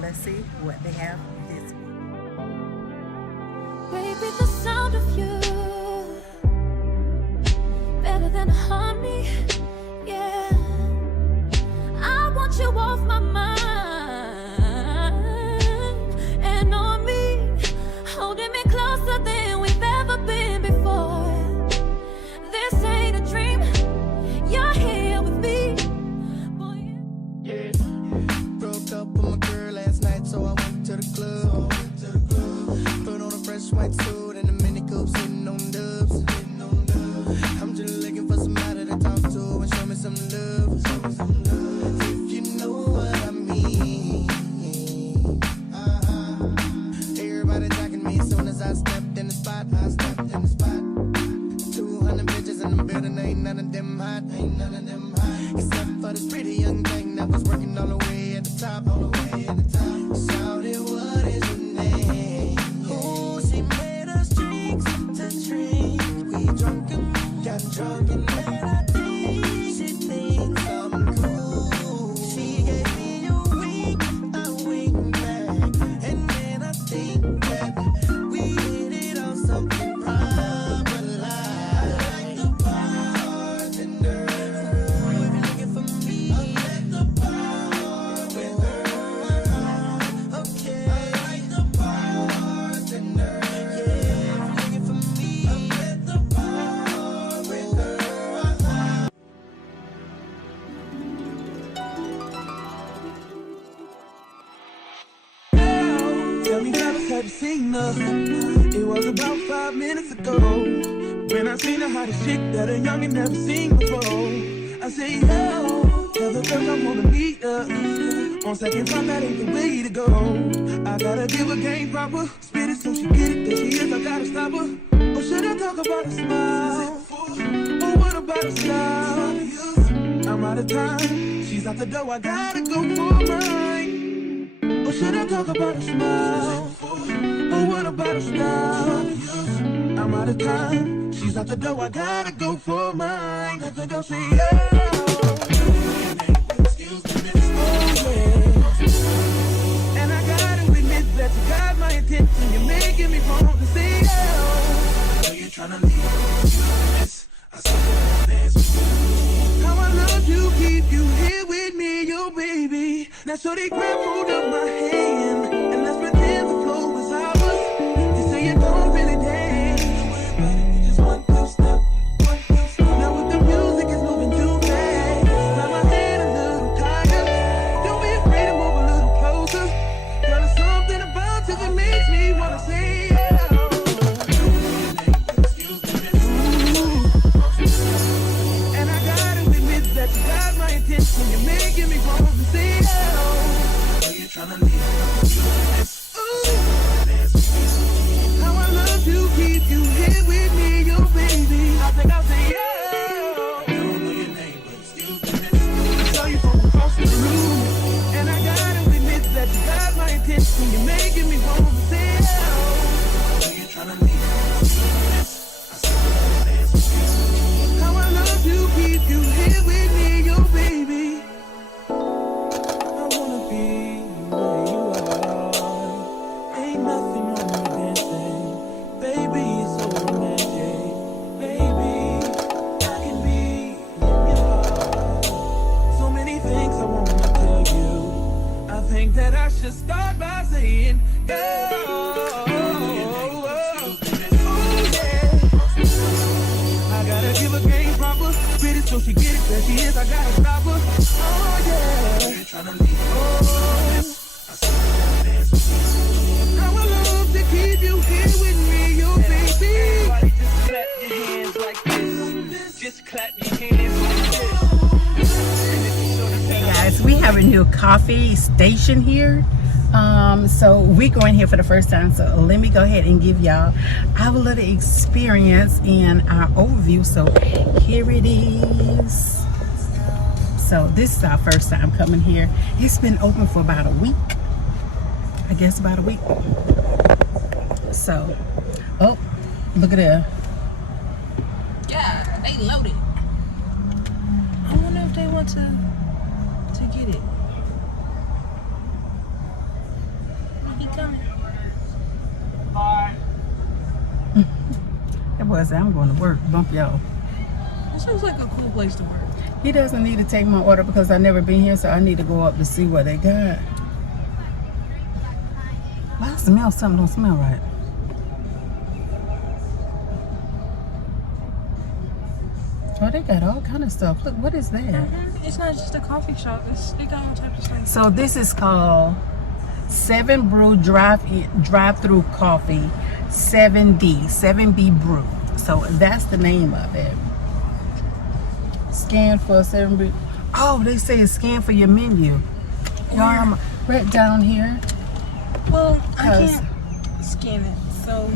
let's see what they have this week. Baby, the sound of you better than honey, yeah. I want you off my mind and on me, holding me closer than we've ever been before. This ain't a dream, you're here with me. Boy, yeah. Broke up with my girl last night, so I went to the club. Put on a fresh white suit and a mini coupe, sitting on dubs. I'm just looking for somebody to talk to and show me some love. If you know what I mean. Everybody jacking me as soon as I stepped in the spot. 200 bitches in the building, ain't none of them hot. Except for this pretty young thing that was working all the way at the top. Shouted, what is your name? Oh, she made us drink to drink. We drunk and got drunk and then I think she thinks I'm cool. She gave me a wink back, and then I think that we hit it on something proper like the bartender. If you're looking for me, I'm at the bar with her. Okay, like the bartender. Yeah, if you're looking for me, I'm at the bar with her. Tell me, fellas, have you seen her? It was about 5 minutes ago when I seen the hottest chick that a youngin' never seen before. I say, yo, tell the girls I wanna meet her. On second thought, that ain't the way to go. I gotta give her game proper, spit it so she get it. There she is, I gotta stop her. Or should I talk about a smile? Or what about a style? I'm out of time, she's out the door, I gotta go for mine. Or should I talk about a smile? Or what about a style? I'm out of time, she's out the door, I gotta go for mine. Let the girl say, yeah. Excuse me, miss. Oh, yeah. And I gotta admit that you got my attention. You're making me want to say, yeah. I know you're trying to leave, miss. I saw you dance with you. How I love you, keep you here with me, yo, baby. Now, so they grab hold of my hand, and let's pretend the flow was ours. You say you don't really dance, but you just one, two step. Now with the music, it's moving too fast. Now my head a little tired. Don't be afraid to move a little closer. Girl, there's something about you that makes me wanna say, yeah. And I gotta admit that you got my attention. You're making me want to say, yeah. Tryna leave how I love you, keep you here with me, yo, baby. I think I'll say, yeah. I don't know your name, but excuse me, miss. I saw you from across the room, and I gotta admit that you got my attention. You're making me want to say, yeah. I know you're tryna leave, miss. I saw you dance with you. How I love you, keep you here with me, yo, baby. I wanna be where you are. Ain't nothing wrong with dancing. Baby, it's so romantic. Baby, I can be in your heart. So many things I wanna tell you. I think that I should start by saying, yeah. I gotta give her game proper. Spit it so she get it. There she is, I gotta stop her. Oh yeah. You're tryna leave. Oh. How I love to keep you here with me, yo, baby. Everybody just clap your hands like this. Just clap your hands like this. Hey guys, we have a new coffee station here. So we're going here for the first time, so let me go ahead and give y'all our little experience and our overview. So here it is. So this is our first time coming here. It's been open for about a week, I guess about a week. So, oh, look at that. Yeah, they loaded. I wonder if they want to get it. boy said, I'm going to work. Bump y'all. This looks like a cool place to work. He doesn't need to take my order because I've never been here, so I need to go up to see what they got. Well, I smell something don't smell right. Oh, they got all kind of stuff. Look, what is that? It's not just a coffee shop. They got all types of stuff. So this is called 7 Brew Drive-Through Coffee 7B Brew. So that's the name of it. Scan for 7 Brew. Oh, they say it's scan for your menu. Y'all, right down here. Well, I 'Cause- can't scan it, so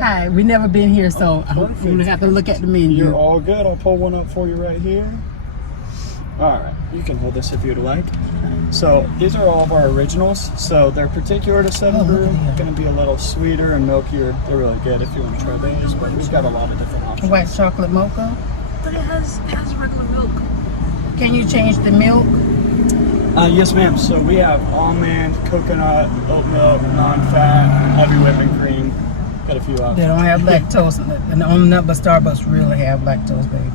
Hi, we never been here, so I'm gonna have to look at the menu. You're all good. I'll pull one up for you right here. All right, you can hold this if you'd like. So these are all of our originals. So they're particular to 7 Oh, look Brew. at that. Going to be a little sweeter and milkier. They're really good if you want to try those. But we've got a lot of different options. White chocolate mocha. but it has regular milk. Can you change the milk? Yes, ma'am. So we have almond, coconut, oat milk, non-fat, heavy whipping cream. Got a few They options. don't have lactose, and only but Starbucks really have lactose, baby.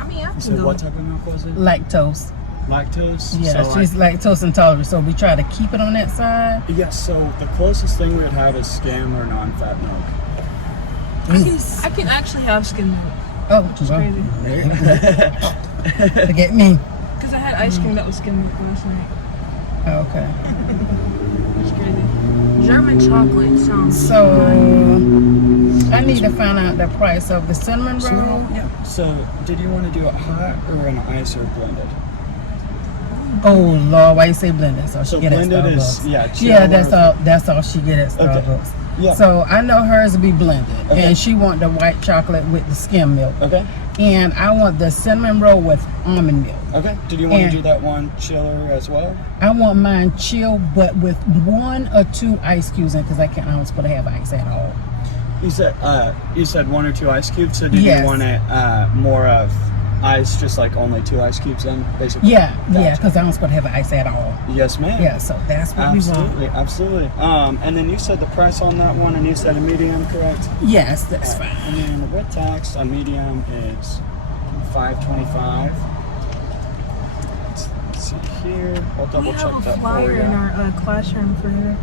I mean, I You can said go. what type of milk was it? Lactose. Lactose? Yeah, So she's lactose intolerant, so we try to keep it on that side. yes, so the closest thing we would have is skim or non-fat milk. I can actually have skim milk. Oh, Which is well, crazy. look at me. Because I had ice cream that was skim milk last night. Okay. It's crazy. German chocolate sounds So I need to find out the price of the cinnamon roll. Yeah. So, did you want to do it hot or in ice or blended? Oh Lord, why you say blended? So she So get at blended is Starbucks. yeah. Yeah, chiller. that's all she get at Starbucks. Yeah. So I know hers will be blended, Okay. and she want the white chocolate with the skim milk, Okay. and I want the cinnamon roll with almond milk. Okay. Did you want And- to do that one chiller as well? I want mine chill, but with 1 or 2 ice cubes in, because I can't. I don't supposed to have ice at all. You said 1 or 2 ice cubes. So did Yes. you want it more of ice, just like only 2 ice cubes in, basically? Yeah, yeah, Gotcha. because I don't supposed to have ice at all. Yes, ma'am. Yeah, so that's what we want. Absolutely, absolutely. And then you said the price on that one, and you said a medium, correct? Yes, that's fine. And then with tax, a medium is $5.25. Let's see here. I'll double We check have a that for flyer you. in our classroom for her.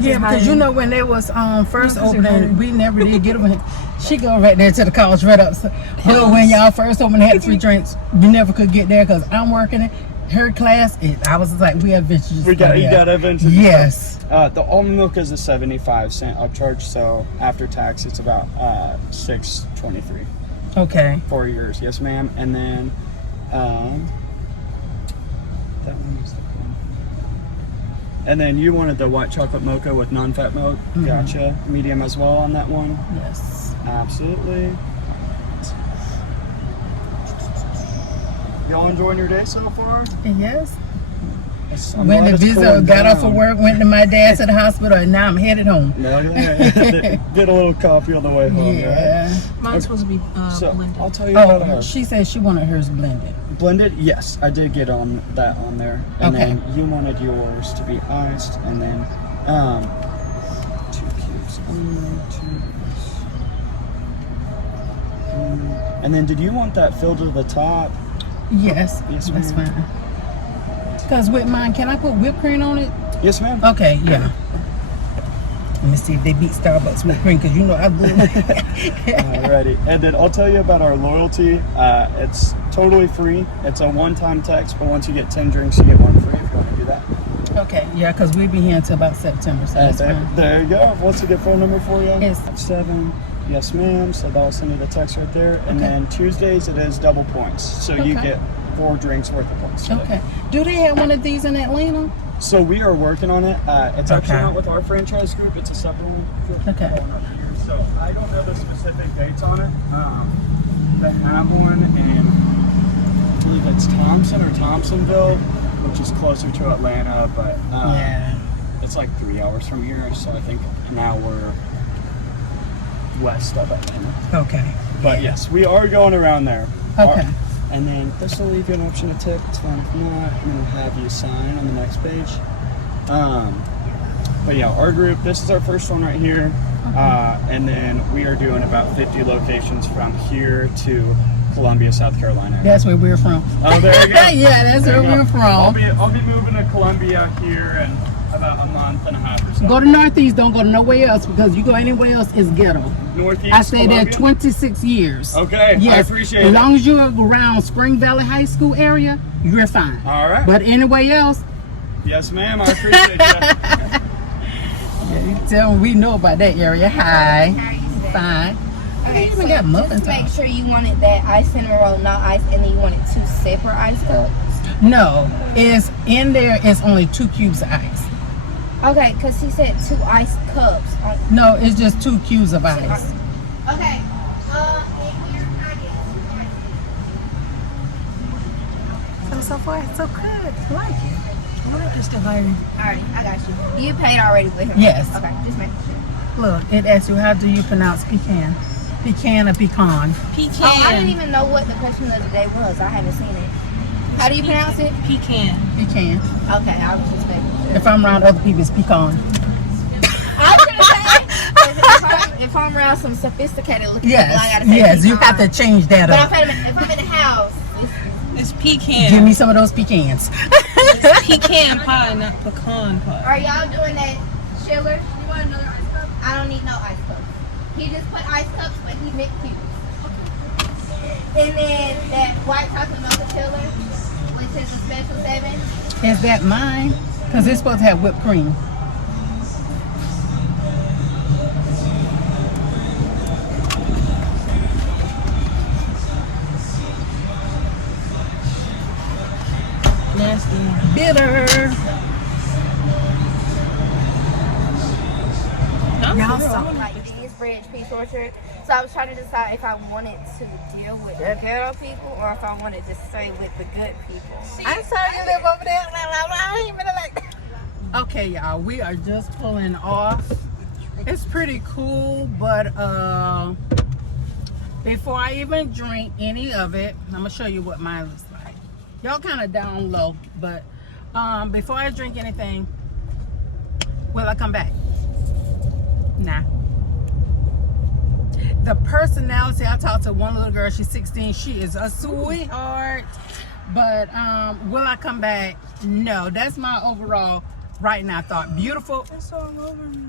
Yeah, because you know when they was first Because they're opening, hard. we never did get them. She go right there to the college right up. So, but when y'all first opened, had the free drinks, we never could get there because I'm working it. Her class, I was just like, we eventually. You got eventually. Yes. The almond milk is a 75-cent upcharge, so after tax, it's about $6.23 Okay. for yours. Yes, ma'am. And then that one is the one. And then you wanted the white chocolate mocha with non-fat milk. Mm-hmm. Gotcha. Medium as well on that one. Yes. Absolutely. Y'all enjoying your day so far? Yes. I'm When glad the it's visa cooling got off of down. work, went to my dad to the hospital, and now I'm headed home. No, get a little coffee on the way home. Right? Yeah. Mine's supposed to be So blended. I'll tell you about Oh, our she said she wanted hers blended. blended. Yes, I did get on that on there, and Okay. then you wanted yours to be iced, and then 2 cubes only, 2. And then did you want that filled to the top? Yes. Yes, That's ma'am. fine. Because with mine, can I put whipped cream on it? Yes, ma'am. Okay, yeah. Let me see if they beat Starbucks whipped cream, because you know I would. Alrighty, and then I'll tell you about our loyalty. It's totally free. It's a one-time text, but once you get 10 drinks, you get 1 free if you want to do that. Okay, yeah, because we'll be here until about September, so that's fine. There you go. What's a good phone number for you? Yes. 7. Yes, ma'am. So that'll send you the text right there. And Okay. then Tuesdays it is double points, so you Okay. get 4 drinks worth of points. today. Okay. Do they have one of these in Atlanta? So we are working on it. It's actually Okay. not with our franchise group. It's a separate one. Okay. Going up here. So I don't know the specific dates on it. They have one in, I believe it's Thompson or Thompsonville, which is closer to Atlanta, but Yeah. it's like 3 hours from here. So I think now we're west of Atlanta. Okay. But yes, we are going around there. Okay. And then this will leave you an option to tip. It's fine if not. And then we'll have you sign on the next page. But yeah, our group, this is our first one right here. And then we are doing about 50 locations from here to Columbia, South Carolina. That's where we're from. Oh, there you go. Yeah, that's There where you we're go. from. I'll be moving to Columbia here in about a month and a half or so. Go to Northeast, don't go nowhere else, because you go anywhere else, it's ghetto. Northeast. I stayed there Columbia? 26 years. Okay, Yes. I appreciate As it. long as you're around Spring Valley High School area, you're fine. All right. But anywhere else, Yes, ma'am. I appreciate you. yeah, you tell them we know about that area. Hi. Fine. Okay, even so got muffins just make on. sure you wanted that ice cinnamon roll, not ice, and then you wanted 2 separate ice cups. No, it's in there. It's only 2 cubes of ice. Okay, because he said 2 ice cups. No, it's just 2 cubes of ice. Okay. So far, it's so good. I like it. I like this divider. Alright, I got you. You paid already with him? Yes. Okay, just making sure. Look, it asks you, how do you pronounce pecan? Pecan or pecan? Pecan. Oh, I didn't even know what the question of the day was. I haven't seen it. How do you pronounce it? Pecan. Pecan. Okay, I was just making sure. If I'm around other people, it's pecan. I was gonna say, 'cause if I'm around some sophisticated looking people, I Yes, gotta say yes, you have to pecan. change that But up. if I'm in the house, It's pecan. Give me some of those pecans. It's pecan pie, not pecan pie. are y'all doing that chiller? You want another ice cup? I don't need no ice cups. He just put ice cups, but he mixed cubes. And then that white chocolate mocha chiller, which is a special 7. Is that mine? Because it's supposed to have whipped cream. Nasty. Bitter. Y'all Like these Branch Peach Orchard. So I was trying to decide if I wanted to deal with the ghetto people or if I wanted to stay with the good people. I saw you live over there. I ain't been like. Okay, y'all, we are just pulling off. It's pretty cool, but before I even drink any of it, I'm gonna show you what mine looks like. Y'all kind of down low, but before I drink anything, will I come back? Nah. The personality, I talked to one little girl, she's 16, she is a sweetheart, but will I come back? No. That's my overall right now thought. Beautiful. It's all over me.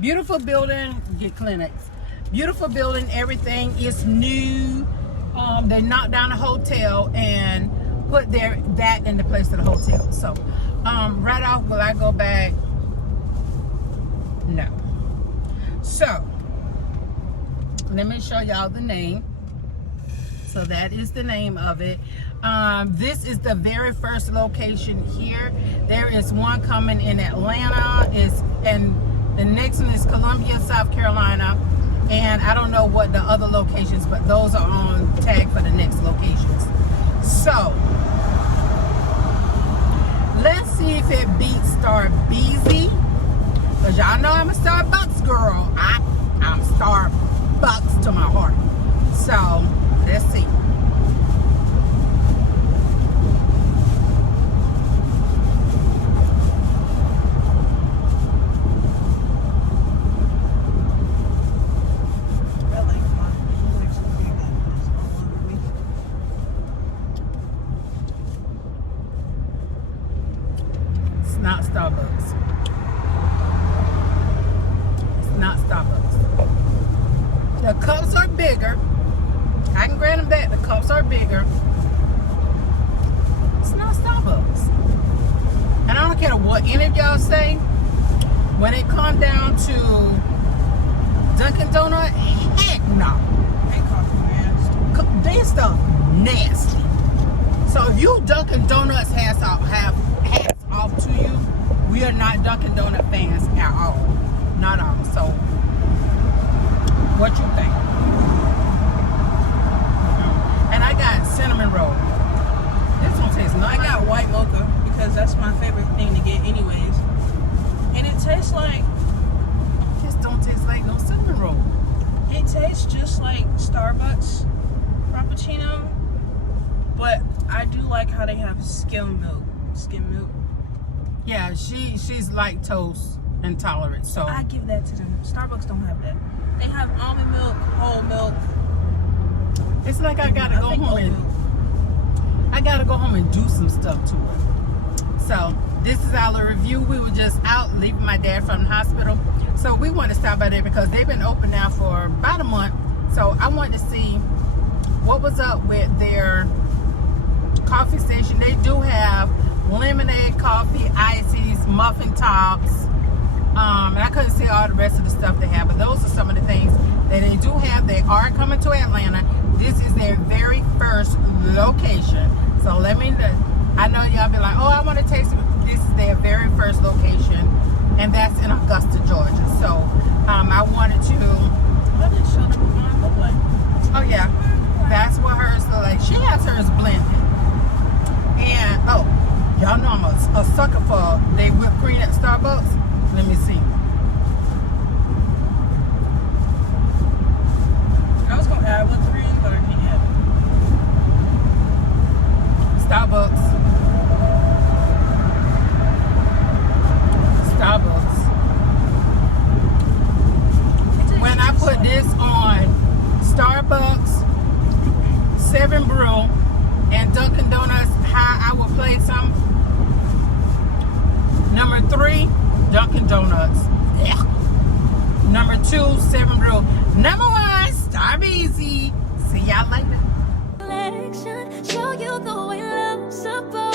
Beautiful building, get clinics. Beautiful building, everything is new. They knocked down the hotel and put that in the place of the hotel. So right off, will I go back? No. So let me show y'all the name. So that is the name of it. This is the very first location here. There is one coming in Atlanta, and the next one is Columbia, South Carolina. And I don't know what the other locations, but those are on tag for the next locations. So let's see if it beats Starbucks. Because y'all know I'm a Starbucks girl. I'm Starbucks to my heart. So let's see. It's not Starbucks. It's not Starbucks. The cups are bigger. I can grant them that. The cups are bigger. It's not Starbucks. And I don't care what any of y'all say. When it comes down to Dunkin' Donut, heck no. They stuff nasty. So if you Dunkin' Donuts hats off to you, we are not Dunkin' Donut fans at all. Not all. So what you think? And I got cinnamon roll. This one tastes nice. I got white mocha because that's my favorite thing to get anyways. And it tastes like, Just don't taste like no cinnamon roll. it tastes just like Starbucks Frappuccino. But I do like how they have skim milk. Yeah, she's lactose intolerant. So I give that to them. Starbucks don't have that. They have almond milk, whole milk. it's like I gotta go think home oat and milk. I gotta go home and do some stuff to it. So this is our review. We were just out leaving my dad from the hospital. So we want to stop by there because they've been open now for about a month. So I wanted to see what was up with their coffee station. They do have lemonade, coffee, ices, muffin tops. And I couldn't see all the rest of the stuff they have, but those are some of the things that they do have. They are coming to Atlanta. This is their very first location. So let me know. I know y'all be like, oh, I want to taste it. This is their very first location, and that's in Augusta, Georgia. So I wanted to. I didn't show them what mine look like. Oh yeah, that's what hers look like. She has hers blended. And oh, y'all know I'm a sucker for they whipped cream at Starbucks. Let me see. I was gonna add whipped cream, but I can't have it. Starbucks. When I put this on Starbucks, 7 Brew, and Dunkin' Donuts, how I will play some. Number 3, Dunkin' Donuts. Yeah. Number 2, 7 Brew. Number 1, Starbucks. See y'all later. Show you the way love's supposed